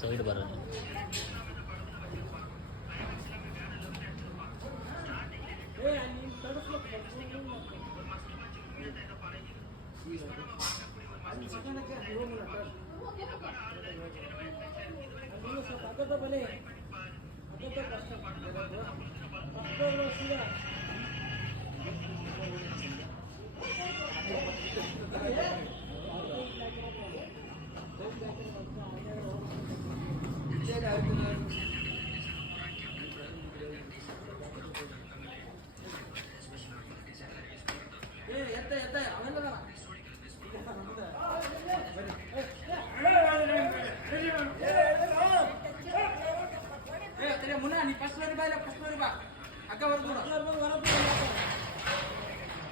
Side ಬರೋಣ.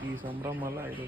ಈ ಸಂಭ್ರಮ ಅಲ್ಲ ಇದು.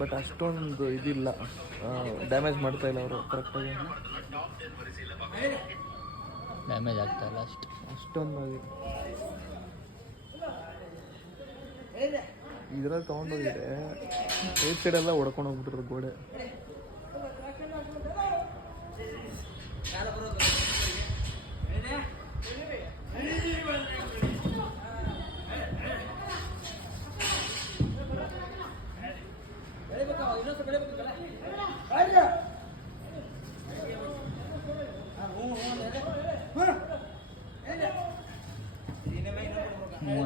ಬಟ್ ಅಷ್ಟೊಂದು ಇದಿಲ್ಲ, ಡ್ಯಾಮೇಜ್ ಮಾಡ್ತಾ ಇಲ್ಲ ಅವರು ಕರೆಕ್ಟಾಗಿ. ಡ್ಯಾಮೇಜ್ ಆಗ್ತಾ ಇಲ್ಲ ಅಷ್ಟೊಂದು ಇದ್ರಲ್ಲಿ ತೊಗೊಂಡೋಗಿದ್ರೆ ರೈಟ್ ಸೈಡೆಲ್ಲ ಹೊಡ್ಕೊಂಡು ಹೋಗ್ಬಿಟ್ರು ಗೋಡೆ.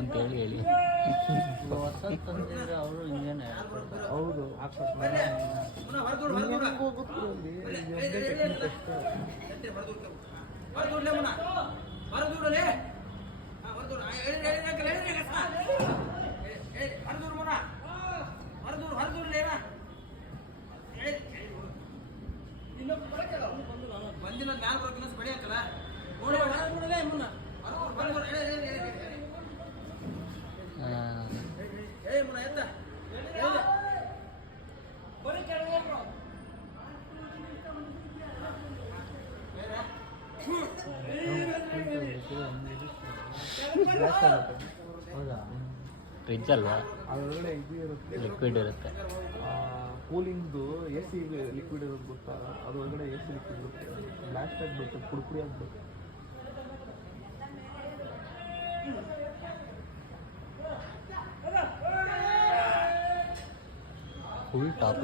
ಅಂತೇಳಿ ಹೇಳಿ ಅವರು ಇಂಜನ್ ಹೌದು ಬಂದಿಲ್ಲ ಮ್ಯಾಲ ಬರ್ತೀನಿ ಬಡಿ ಹಾಕಲ್ಲ ಹೌದಾ? ಫ್ರಿಜ್ ಅಲ್ವಾ, ಅದರೊಳಗಡೆ ಇದು ಇರುತ್ತೆ, ಲಿಕ್ವಿಡ್ ಇರುತ್ತೆ. ಕೂಲಿಂಗ್ದು ಎ ಸಿ ಲಿಕ್ವಿಡ್ ಇರೋದು ಗೊತ್ತಾ? ಅದರೊಳಗಡೆ ಎ ಸಿ ಲಿಕ್ವಿಡ್ ಇರುತ್ತೆ, ಬ್ಲಾಸ್ಟ್ ಆಗಿಬಿಡುತ್ತೆ, ಪುಡಿ ಆಗ್ಬೇಕು. ಫುಲ್ ಟಾಪ್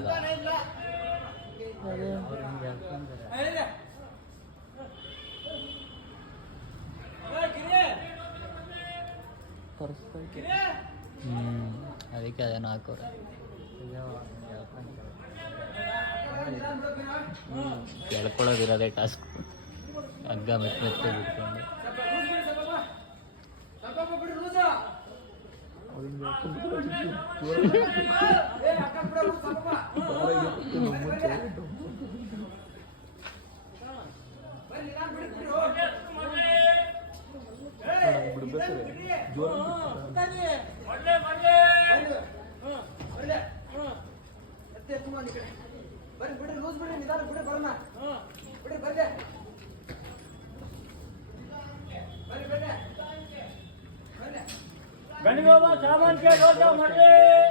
ಅದಕ್ಕೆ ಅದೇನೋ ಹಾಕೋರೆ. ಎಳ್ಕೊಳ್ಳೋದಿರೋದೇ ಟಾಸ್ಕ್, ಹಗ್ಗ ಮೆತ್ತ ಬಿಟ್ಕೊಂಡು. गणियों सामान के